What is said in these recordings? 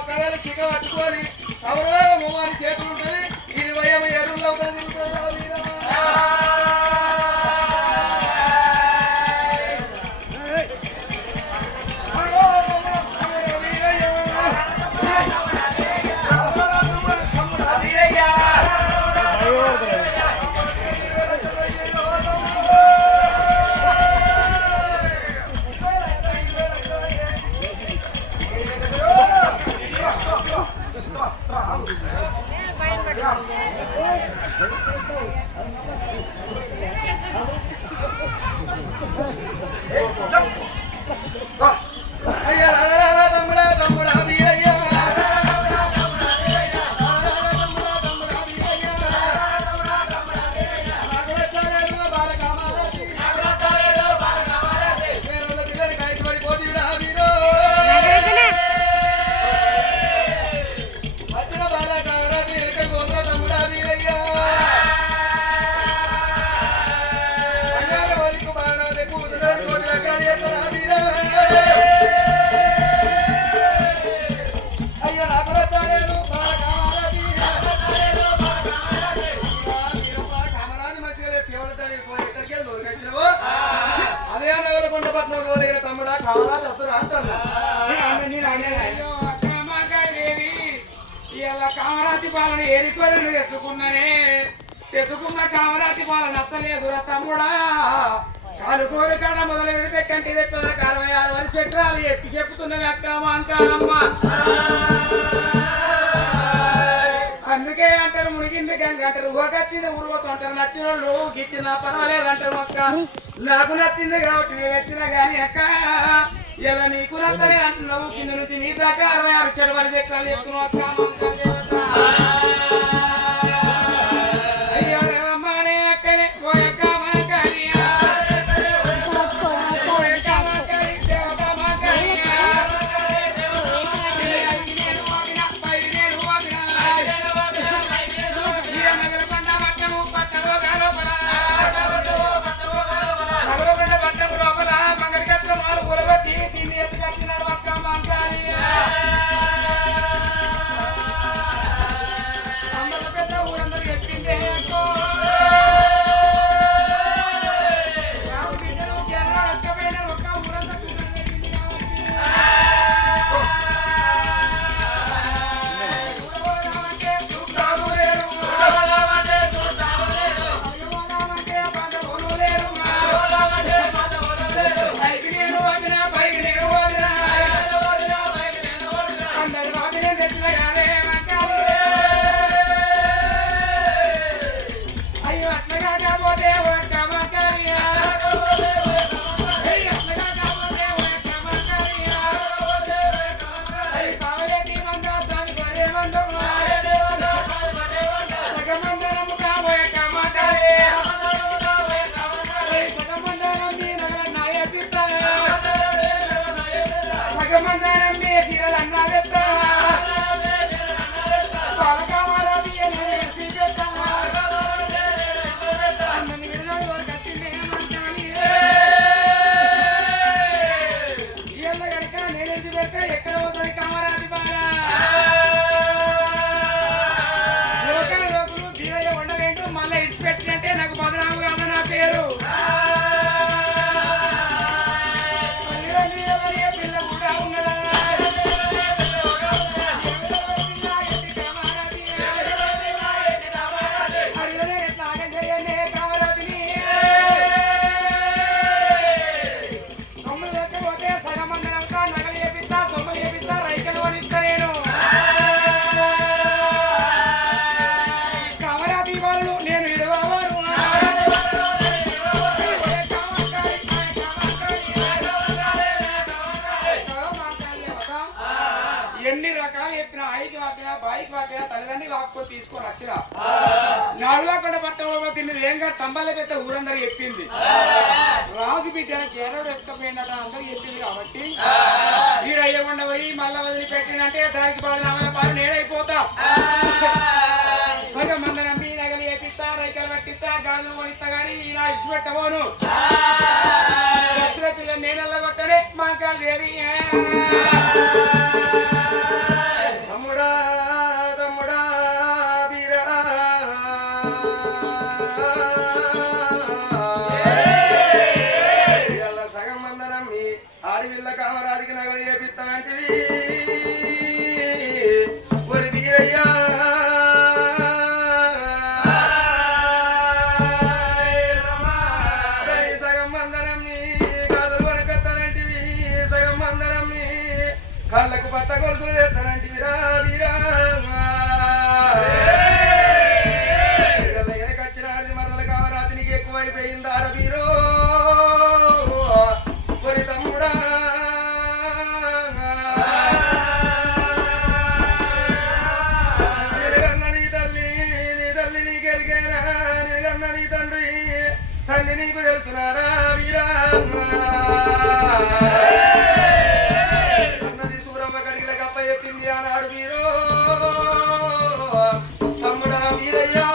ఒకవేళ చిక పట్టుకొని కౌరవ మొమ్మాని చేతులు ఉంటుంది 27 ఎరువుల్లో కామరాతి పాలన ఏడుకొని నువ్వు ఎత్తుకున్నానే ఎత్తుకున్న కామరాతి పాలన నచ్చలేదు తమ్ముడా కాలుకోడు కాడ మొదలు పెడితే కంటి తెప్పద 66 వరి చెట్రాలు ఎత్తి చెప్పుతున్నవి అక్క మాంకాలమ్మ అందుకే అంటారు మునిగింది గంగ అంటారు ఊగచ్చింది ఊరువతు అంటారు నచ్చిన వాళ్ళు గిచ్చిన పర్వాలేదు అంటారు అక్క నాకు నచ్చింది కాబట్టి నేను వచ్చినా గానీ అక్క ఇలా నీకు నచ్చలే అంటున్నావు కింద నుంచి మీ దాకా 66 చెడు వరి చెట్రాలు చెప్తున్నావు అక్క అయ్యో రేవమ్మనే అక్కనే పోయక్క తీసుకొని వచ్చిన నడులకొండ పట్టణంలో తిన్నది ఏంగా తంబాల పెద్ద ఊరందరూ చెప్పింది రాజు బిడ్డను కేరళ ఎత్తుకపోయిందట అందరూ చెప్పింది కాబట్టి మీరు అయ్యకుండా పోయి మళ్ళా వదిలిపెట్టినంటే దానికి బలనామల పాలు నేడైపోతా మంది నమ్మి నగలు వేపిస్తా రైకలు పట్టిస్తా గాజులు కొనిస్తా గానీ ఇలా ఇచ్చిపెట్టబోను వచ్చిన పిల్లలు నేనల్లా కొట్టనే మా కాదు నాడు వీరో తమ్ముడా వీరయ్యా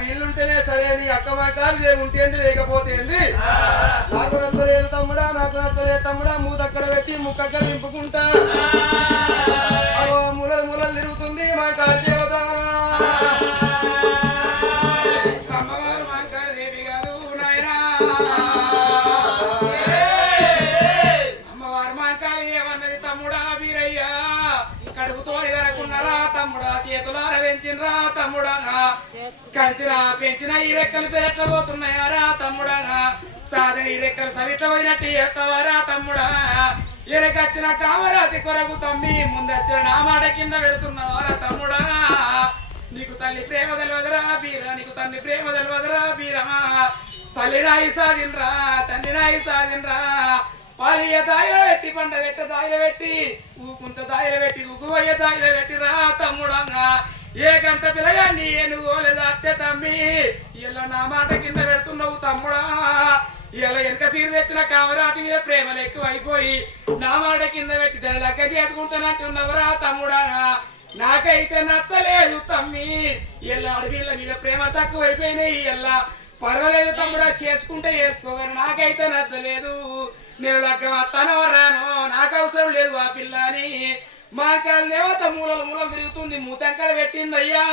వీళ్ళుంటేనే సరే నీ అక్క మాటలు ఉంటేంది లేకపోతే నాకు నచ్చలేదు తమ్ముడా నాకు నచ్చలేదు తమ్ముడా మూదక్కడ పెట్టి ముక్కగా నింపుకుంటా ములలు ములలు తిరుగుతుంది మా కాలు దేవత అమ్మవారు మాంకాళదేవి గారు నాయనా అమ్మవారు మాంకాళదేవి అన్నది తమ్ముడా వీరయ్యా కడుపుతో ఎదరకున్నారా తమ్ముడా చేతులార పెంచినరా తమ్ముడా కంచినా పెంచిన ఈ రెక్కలు పెరచబోతున్నాయారా తమ్ముడా సాధన ఈ రెక్కలు సవితమైనట్టు ఎత్తవారా తమ్ముడా ఎరకచ్చిన కామరాతి కొరకు తమ్మి ముందచ్చిన నా మాట కింద పెడుతున్నావారా తమ్ముడా నీకు తల్లి ప్రేమ తెలవదరా బీరా నీకు తండ్రి ప్రేమ తెలవదరా బీరమా తల్లి నాయి సాధినరా తండ్రి నాయి సాధినరా పాలియ దాయిల పెట్టి పండ పెట్ట దాయిల పెట్టి ఊకుంత దాయిల పెట్టి ఉగువయ్య దాయిల పెట్టిరా తమ్ముడంగా ఏ గంట పిల్లగాన్ని ఏనుగోలేదా అత్తే తమ్మి ఇలా నా మాట కింద పెడుతున్నావు తమ్ముడా ఇలా వెనక తీరు తెచ్చిన కామరాతి మీద ప్రేమలు ఎక్కువ అయిపోయి నా మాట కింద పెట్టి దాని లెక్క చేసుకుంటానంటున్నవరా తమ్ముడా నాకైతే నచ్చలేదు తమ్మి ఇలా అడవిళ్ళ మీద ప్రేమ తక్కువ అయిపోయినాయి ఇలా పర్వాలేదు తమ్ముడా చేసుకుంటే చేసుకోగలను నాకైతే నచ్చలేదు నేను లెక్క వస్తానో రానో నాకు అవసరం లేదు ఆ పిల్లని మాంకాల దేవత మూలలు మూలం తిరుగుతుంది మూతంకలు పెట్టింది అయ్యా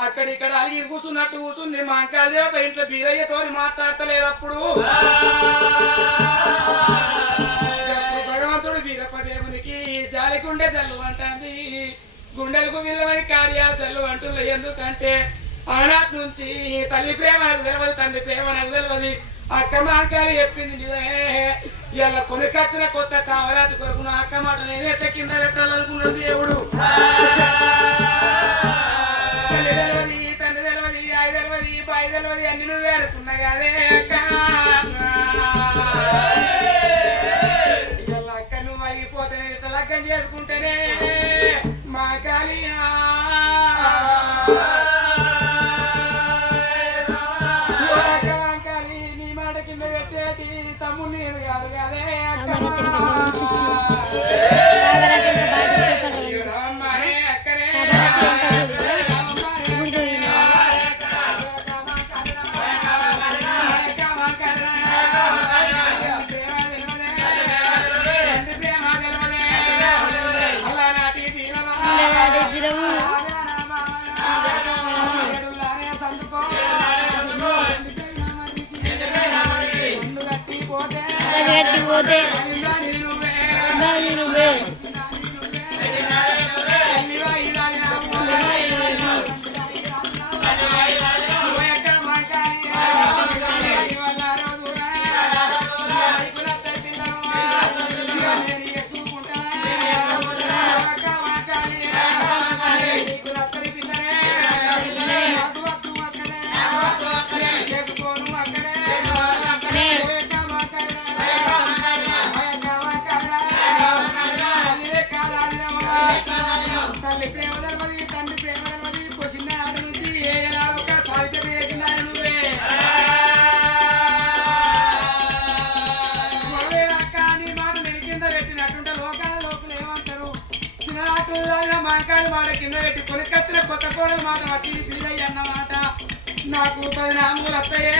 అక్కడిక్కడ అలిగి కూర్చున్నట్టు కూర్చుంది మాంకాల దేవత ఇంట్లో బీరయ్యతో మాట్లాడతలేదు అప్పుడు భగవంతుడు బీరప్పదేవునికి జాలికుండే జల్లు అంటుంది గుండెలకు విలువని కార్యాలు జల్లు అంటుంది ఎందుకంటే ఆనాటి నుంచి తల్లి ప్రేమ నాకు తెలియదు తండ్రి ప్రేమ నాకు తెలియదు అక్క మాంకాలు చెప్పింది నిజమే ఇలా కొనుకొచ్చిన కొత్త కామరాతి కొరకు నా అక్క మాట నేను ఎట్లా కింద పెట్టాలనుకున్నాడు దేవుడు తల్లి తెలియదు తండ్రి తెలియదు ఆయి తెలియదు బాయి తెలియదు అన్ని నువ్వే అనుకున్నా కదే ఇలా అక్క నువ్వు అయిపోతేనే ఇట్లా లగ్గం చేసుకుంటేనే మా కాళీనా కింద పెట్టేటి తమ్ముడు నేను కాదు కదే అక్కడే పోతే నువ్వే కోడల మాట మట్టిది పిల్లయ్య అన్నమాట నాకు 10 నామములు వస్తాయే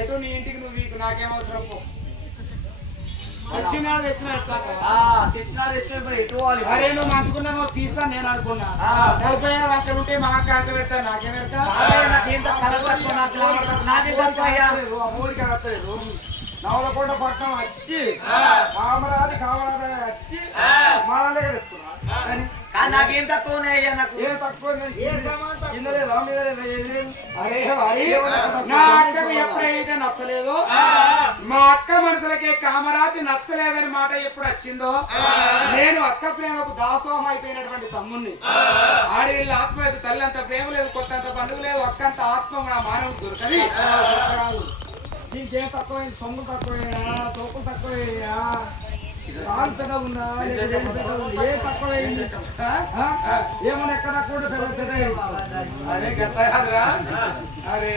ఏదో నీ ఇంటికి నువ్వు వీకు నాకేమవసరం వచ్చినాడు తెచ్చినాడు ఎటు అరే నువ్వు మంచుకున్నావు తీస్తా నేను అనుకున్నా 40 లక్షలు ఉంటే మా అక్క అంట పెడతా నాకేం పెడతా ఊరికి వస్తలేదు నవలకొండ పట్టణం వచ్చి కామరాది వచ్చి మా దగ్గర తెచ్చుకున్నా నాకేం తక్కువ ఏం తక్కువ నా అక్కకు ఎప్పుడైతే నచ్చలేదో మా అక్క మనసులకే కామరాతి నచ్చలేదని మాట ఎప్పుడు వచ్చిందో నేను అక్క ప్రేమకు దాసోహం అయిపోయినటువంటి తమ్ముణ్ణి ఆడవిల్ల ఆత్మ లేదు తల్లి అంత ప్రేమ లేదు కొత్తంత పండుగ లేదు అక్కంత ఆత్మ నా మానవుడు దొరకది దీనికేం తక్కువైంది సొమ్ము తక్కువైనా తోపులు తక్కువైనా కాంతగా ఉందా ఏ తక్కువైంది ఏమన్నా ఎక్కడ కూడా అరే గట్ట అరే